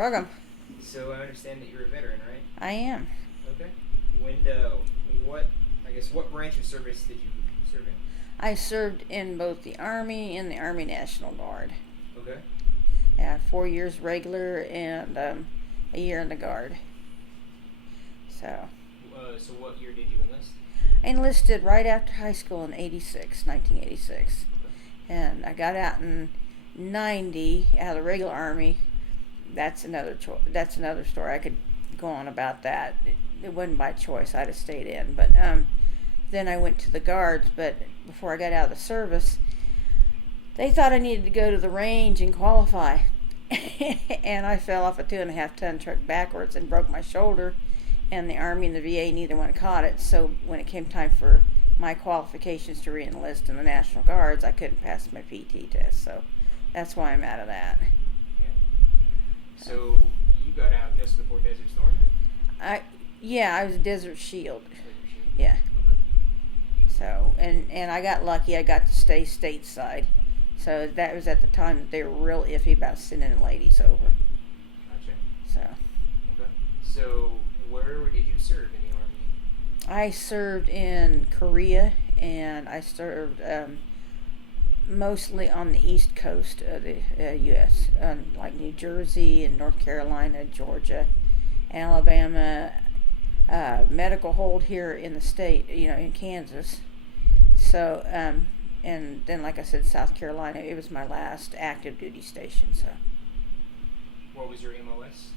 welcome. So I understand that you're a veteran, right? I am. Okay. When, what, I guess, what branch of service did you serve in? I served in both the Army and the Army National Guard. Okay. 4 years regular and a year in the Guard. So what year did you enlist? I enlisted right after high school in 1986. Okay. And I got out in 90 out of the regular Army. That's another story. I could go on about that. It wasn't by choice. I'd have stayed in. But then I went to the Guards. But before I got out of the service, they thought I needed to go to the range and qualify. And I fell off a 2.5-ton truck backwards and broke my shoulder. And the Army and the VA, neither one caught it. So when it came time for my qualifications to re-enlist in the National Guards, I couldn't pass my PT test. So that's why I'm out of that. Yeah. So you got out just before Desert Storm then? I was Desert Shield. Desert Shield. Yeah. Okay. So and I got lucky. I got to stay stateside. So that was at the time that they were real iffy about sending ladies over. Gotcha. So. Okay. So where did you serve in the Army? I served in Korea, and I served mostly on the East Coast of the U.S., like New Jersey and North Carolina, Georgia, Alabama. Medical hold here in the state, in Kansas. So, and then, like I said, South Carolina. It was my last active duty station. So. What was your MOS?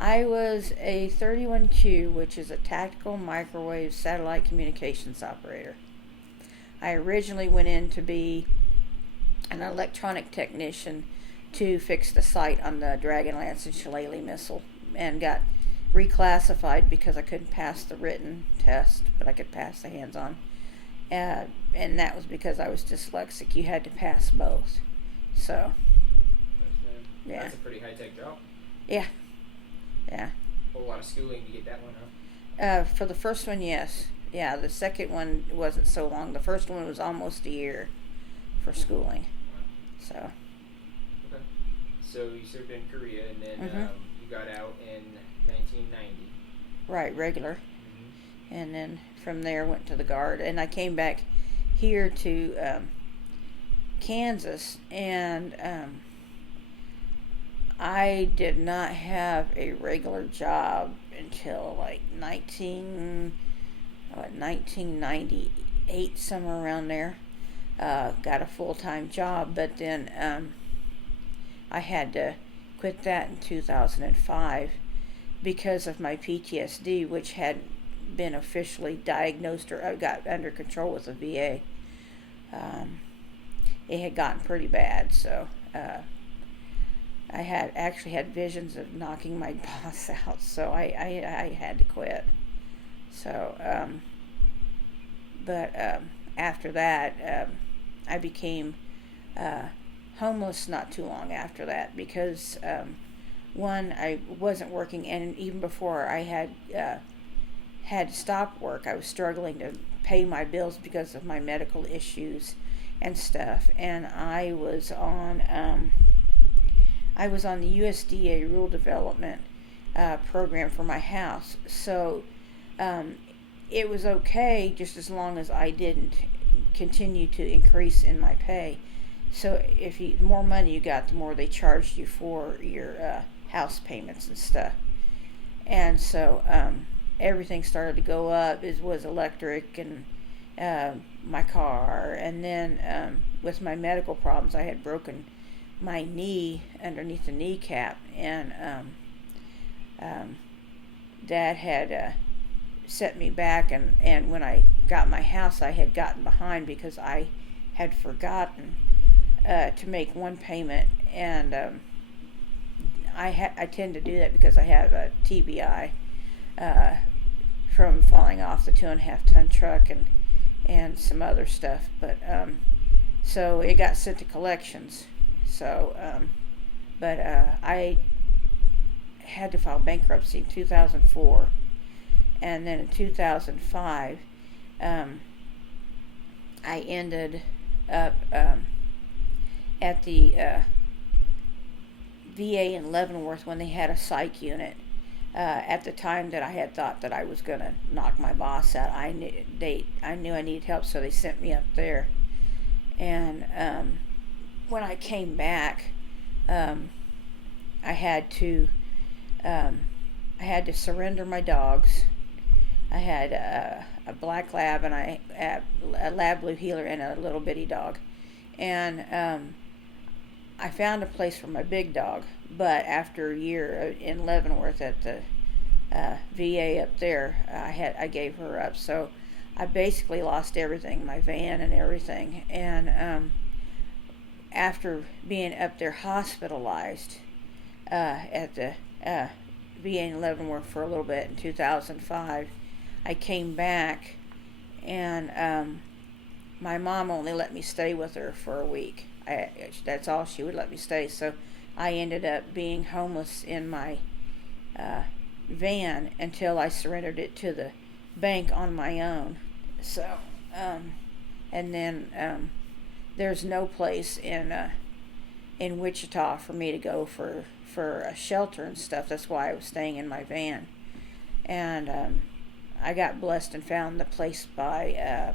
I was a 31Q, which is a tactical microwave satellite communications operator. I originally went in to be an electronic technician to fix the sight on the Dragonlance and Shillelagh missile, and got reclassified because I couldn't pass the written test, but I could pass the hands-on. And that was because I was dyslexic. You had to pass both. So, yeah. That's a pretty high-tech job. Yeah. Yeah. A whole lot of schooling to get that one, huh? For the first one, yes. Yeah, the second one wasn't so long. The first one was almost a year for schooling. Wow. So. Okay. So you served in Korea, and then Mhm. You got out in 1990. Right, regular. Mm-hmm. And then from there went to the Guard. And I came back here to Kansas, and I did not have a regular job until like 1998, somewhere around there. Got a full-time job, but then I had to quit that in 2005 because of my PTSD, which hadn't been officially diagnosed or got under control with the VA. It had gotten pretty bad, so I had actually had visions of knocking my boss out, so I had to quit. So, but after that, I became homeless not too long after that because, one, I wasn't working, and even before I had stopped work, I was struggling to pay my bills because of my medical issues and stuff, and I was on the USDA Rural Development program for my house. So it was okay just as long as I didn't continue to increase in my pay. So the more money you got, the more they charged you for your house payments and stuff. And so everything started to go up. It was electric and my car. And then with my medical problems, I had broken my knee underneath the kneecap, and Dad had set me back, and when I got my house, I had gotten behind because I had forgotten to make one payment, and I tend to do that because I have a TBI from falling off the 2.5-ton truck and some other stuff, but so it got sent to collections. So, but I had to file bankruptcy in 2004, and then in 2005, I ended up at the VA in Leavenworth when they had a psych unit. At the time that I had thought that I was gonna knock my boss out, I knew I needed help, so they sent me up there. And when I came back, I had to surrender my dogs. I had a black lab and a lab blue heeler and a little bitty dog, and I found a place for my big dog. But after a year in Leavenworth at the VA up there, I gave her up. So I basically lost everything, my van and everything. And after being up there hospitalized at the VA in Leavenworth for a little bit in 2005, I came back, and my mom only let me stay with her for a week. That's all she would let me stay. So I ended up being homeless in my van until I surrendered it to the bank on my own. So, and then there's no place in Wichita for me to go for a shelter and stuff. That's why I was staying in my van. And I got blessed and found the place by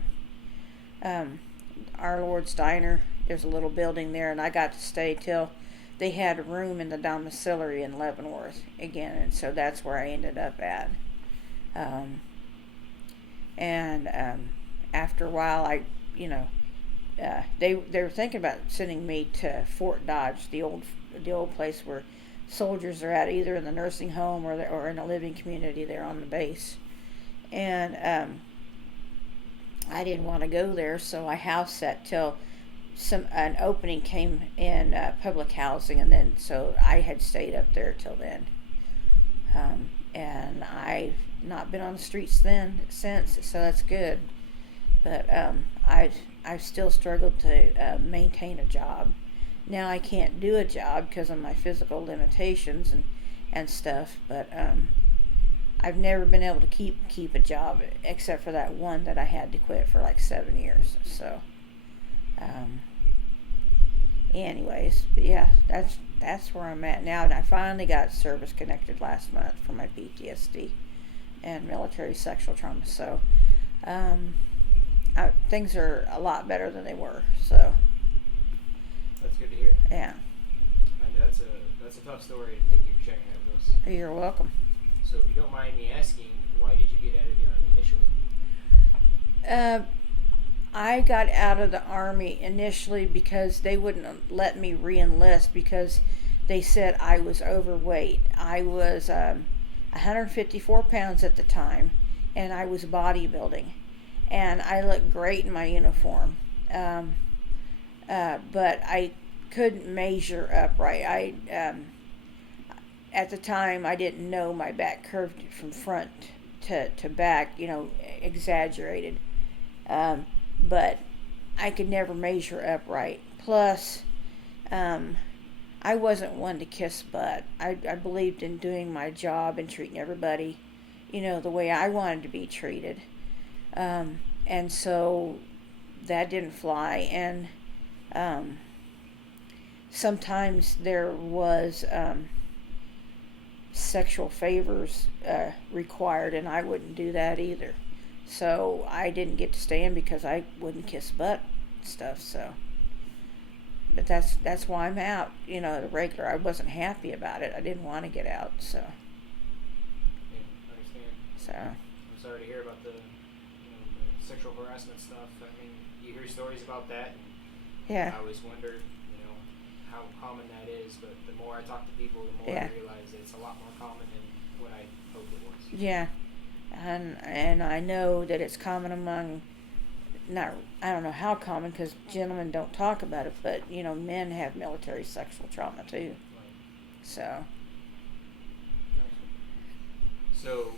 Our Lord's Diner. There's a little building there, and I got to stay till they had a room in the domiciliary in Leavenworth again, and so that's where I ended up at. After a while, they were thinking about sending me to Fort Dodge, the old place where soldiers are at, either in the nursing home or in a living community there on the base. And I didn't want to go there, so I house sat till an opening came in public housing, and then so I had stayed up there till then. And I've not been on the streets since, so that's good. But I've still struggled to maintain a job. Now I can't do a job because of my physical limitations and stuff, but I've never been able to keep a job except for that one that I had to quit for like 7 years. So anyways, but yeah, that's where I'm at now. And I finally got service connected last month for my PTSD and military sexual trauma. So things are a lot better than they were. So that's good to hear. Yeah. And that's a tough story, and thank you for sharing that with us. You're welcome. So if you don't mind me asking, why did you get out of the Army initially? I got out of the Army initially because they wouldn't let me re-enlist because they said I was overweight. I was 154 pounds at the time, and I was bodybuilding. And I looked great in my uniform. But I couldn't measure up right. At the time, I didn't know my back curved from front to back, exaggerated. But I could never measure up right. Plus, I wasn't one to kiss butt. I believed in doing my job and treating everybody, the way I wanted to be treated. And so that didn't fly. And sometimes there was sexual favors required, and I wouldn't do that either. So I didn't get to stay in because I wouldn't kiss butt stuff. So, but that's why I'm out. The regular. I wasn't happy about it. I didn't want to get out. So. Yeah, I understand. So. I'm sorry to hear about the sexual harassment stuff. I mean, you hear stories about that. And yeah. I always wondered, how common that is. But the more I talk to people, the more yeah. I realize that it's a lot more common than what I hoped it was. Yeah. And I know that it's common among, I don't know how common because gentlemen don't talk about it, but, men have military sexual trauma too. Right. So. So,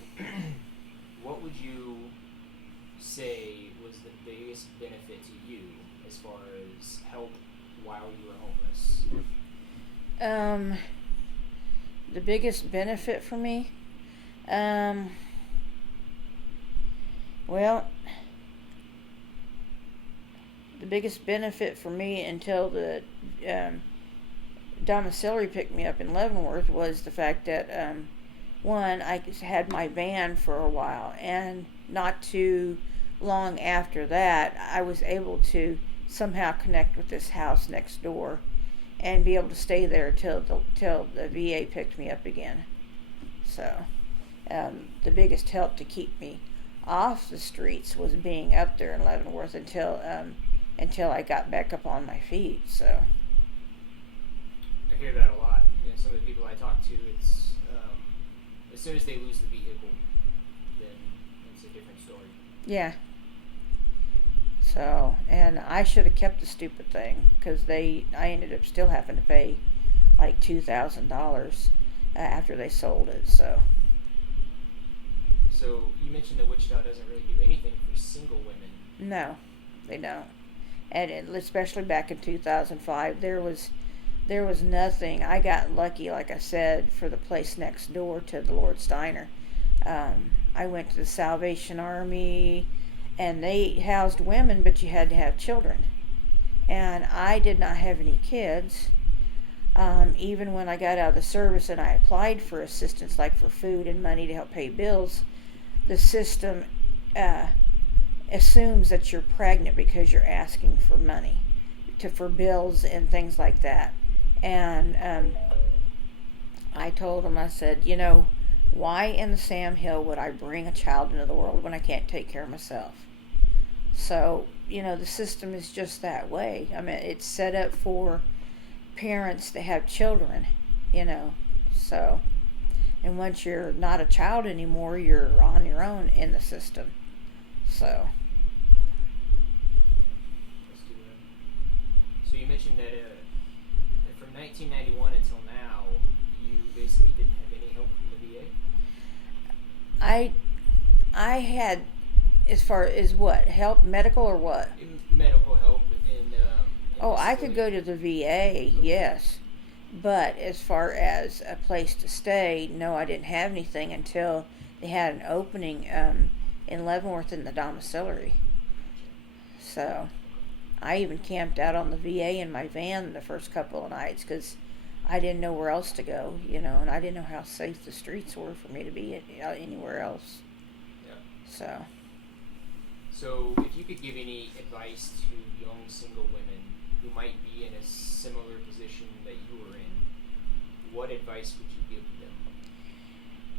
what would you say was the biggest benefit to you as far as help while you were homeless? The biggest benefit for me? Well, the biggest benefit for me until domiciliary picked me up in Leavenworth was the fact that, one, I had my van for a while, and not too long after that, I was able to somehow connect with this house next door and be able to stay there till the VA picked me up again. So, the biggest help to keep me off the streets was being up there in Leavenworth until I got back up on my feet. So I hear that a lot. Some of the people I talk to, it's as soon as they lose the vehicle, then it's a different story. yeah. So, and I should have kept the stupid thing, because I ended up still having to pay like $2,000 after they sold it. So you mentioned that Wichita doesn't really do anything for single women. no, they don't. And especially back in 2005, there was nothing. I got lucky, like I said, for the place next door to the Lord Steiner. I went to the Salvation Army, and they housed women, but you had to have children. And I did not have any kids. Even when I got out of the service and I applied for assistance, like for food and money to help pay bills, the system assumes that you're pregnant because you're asking for money for bills and things like that. And I told them, I said, why in the Sam Hill would I bring a child into the world when I can't take care of myself? So, the system is just that way. I mean, it's set up for parents that have children, so, and once you're not a child anymore, you're on your own in the system. So let's do that. So you mentioned that from 1991 until now, you basically didn't have any help from the VA? I had, as far as what, help, medical or what? Medical help in I could go to the VA, yes. But as far as a place to stay, no, I didn't have anything until they had an opening in Leavenworth in the domiciliary. So I even camped out on the VA in my van the first couple of nights because I didn't know where else to go, and I didn't know how safe the streets were for me to be anywhere else. Yeah. So if you could give any advice to young single women who might be in a similar position that you were in, what advice would you give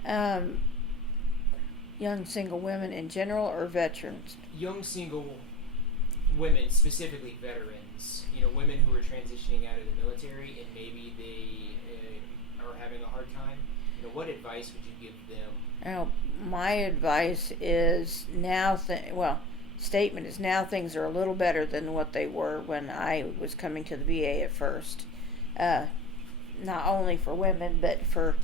them? Young single women in general or veterans? Young single women, specifically veterans, women who are transitioning out of the military and maybe they are having a hard time. What advice would you give them? My advice is now, statement is now things are a little better than what they were when I was coming to the VA at first. Not only for women, but for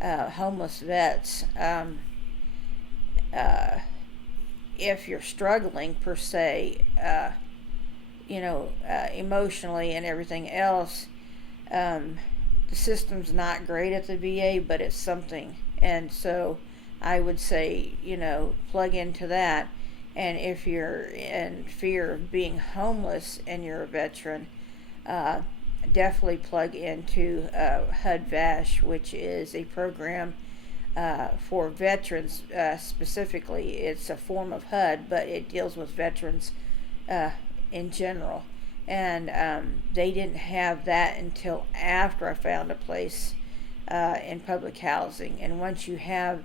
homeless vets. If you're struggling, per se, emotionally and everything else, the system's not great at the VA, but it's something. And so I would say, plug into that. And if you're in fear of being homeless and you're a veteran, definitely plug into HUD-VASH, which is a program for veterans specifically. It's a form of HUD, but it deals with veterans in general. And they didn't have that until after I found a place in public housing. And once you have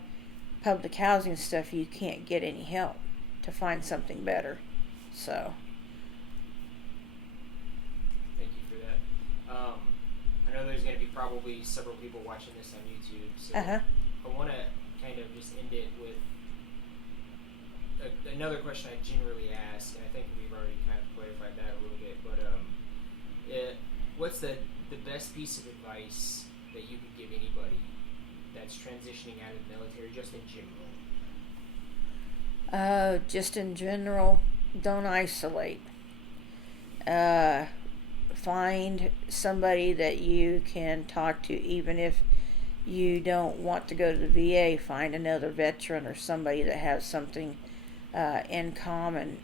public housing stuff, you can't get any help to find something better. So thank you for that. I know there's going to be probably several people watching this on YouTube, so I want to kind of just end it with another question I generally ask, and I think we've already kind of clarified that a little bit, but what's the best piece of advice that you could give anybody that's transitioning out of the military, just in general? Just in general, don't isolate. Find somebody that you can talk to, even if you don't want to go to the VA. Find another veteran or somebody that has something in common.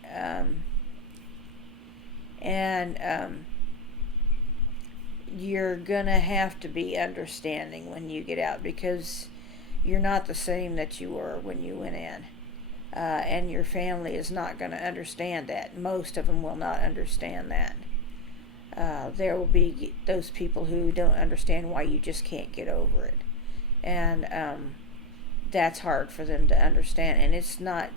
you're gonna have to be understanding when you get out, because you're not the same that you were when you went in. And your family is not going to understand that. Most of them will not understand that. There will be those people who don't understand why you just can't get over it. And that's hard for them to understand. And it's not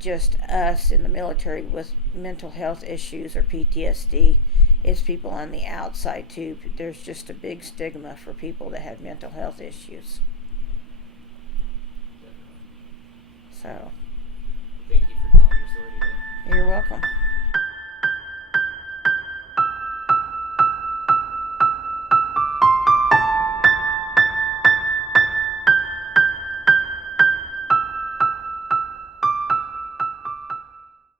just us in the military with mental health issues or PTSD. It's people on the outside too. There's just a big stigma for people that have mental health issues. So, Thank you for telling your story today. you're welcome.